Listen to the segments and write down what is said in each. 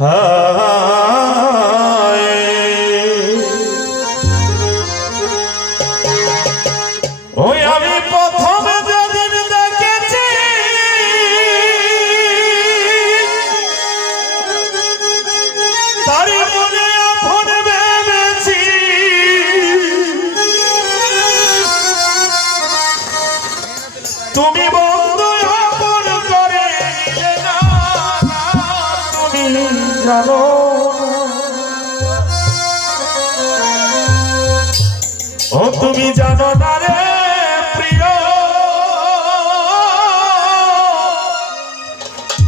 Ah. তুমি জানো না রে প্রিয়।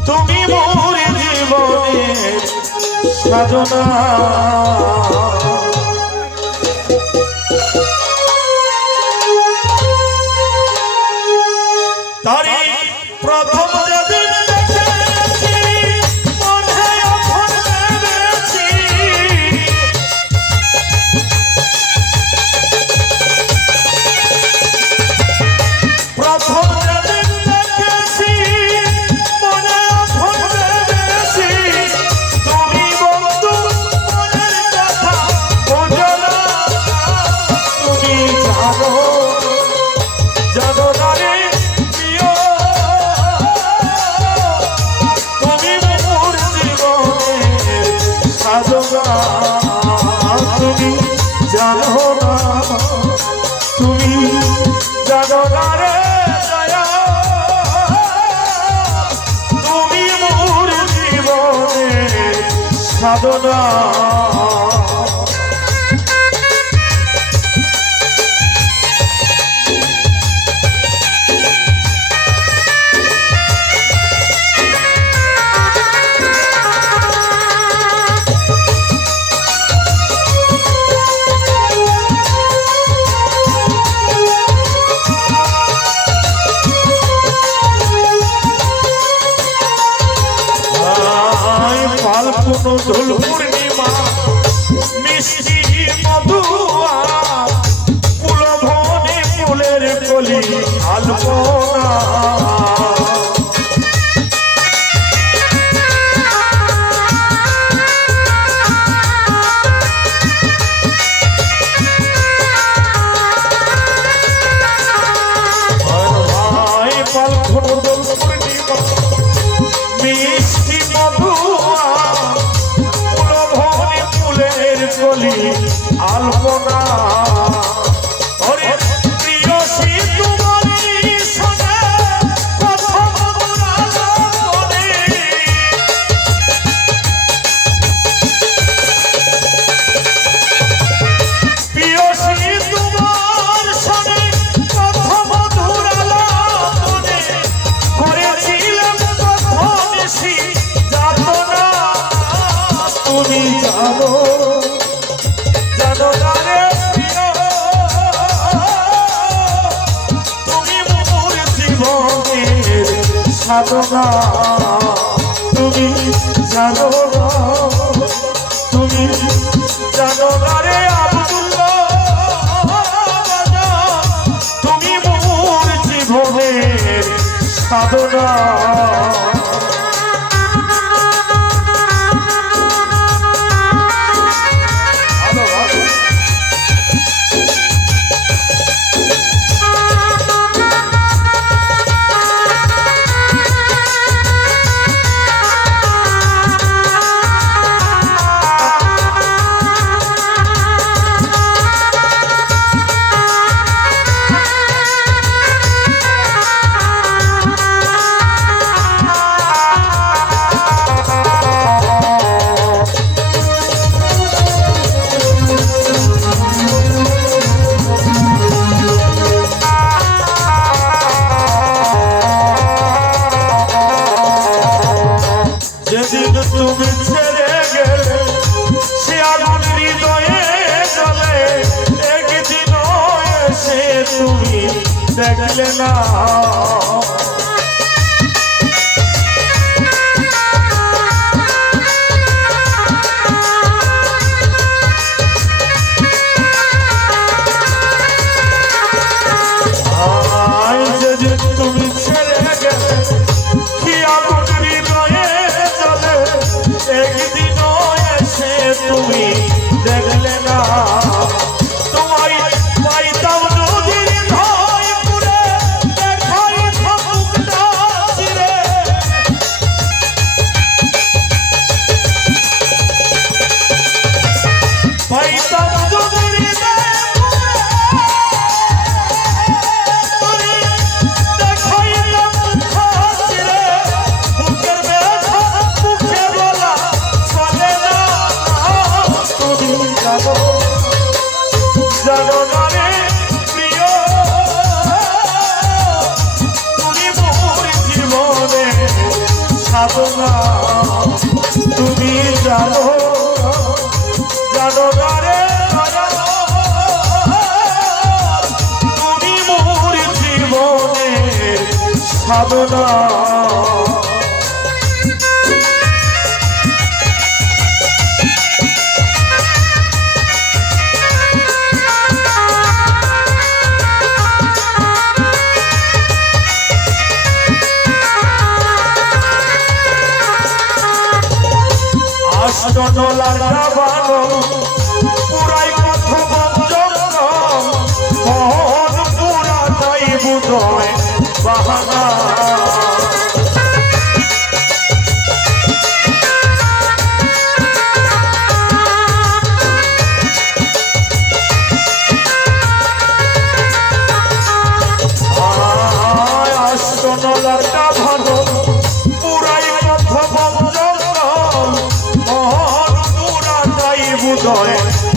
তুমি মোর জীবনে সাজনা। সাধনা। রসুলপুর জানো না তুমি জানো তুমি জানো রে তুমি জীবনের সাধনা। তুমি ছেড়ে গেলে সে আমার হৃদয়ে চলে একদিন এসে তুমি দেখলে না। পাবো না তুমি জানো জানো না রে তুমি সাধনা।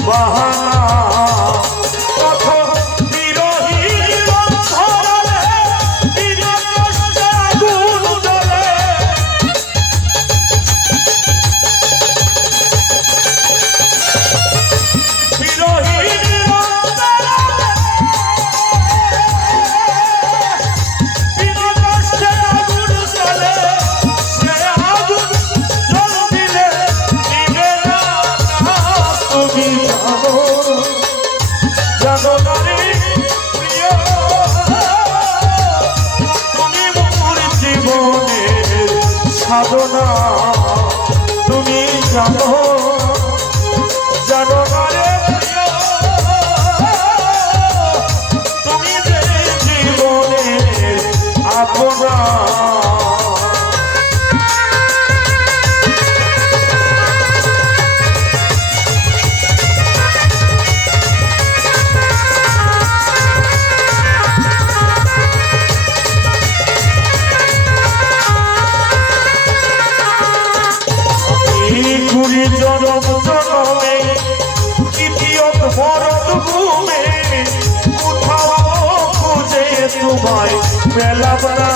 বাহানা সাধনা তুমি জানো জানো না রে। নিয়ত মরণ ভূমে কোথাও খুঁজে তোমায় মেলাবনা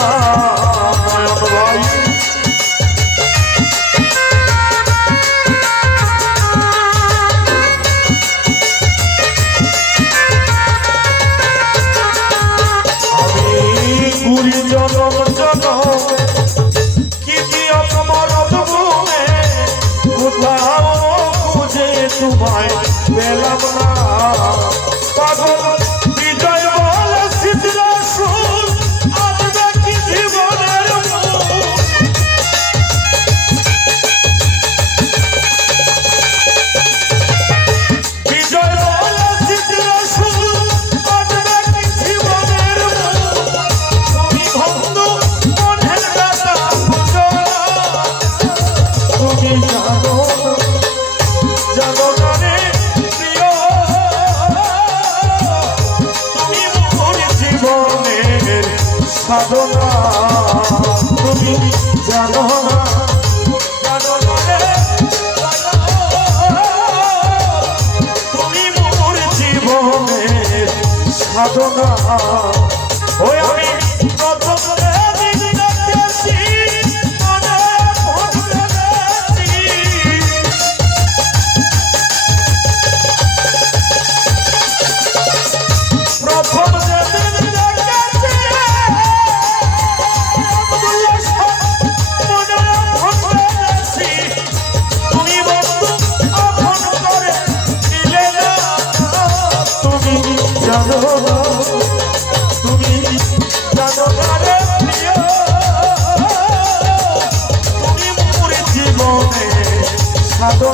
ওই আমি কত করে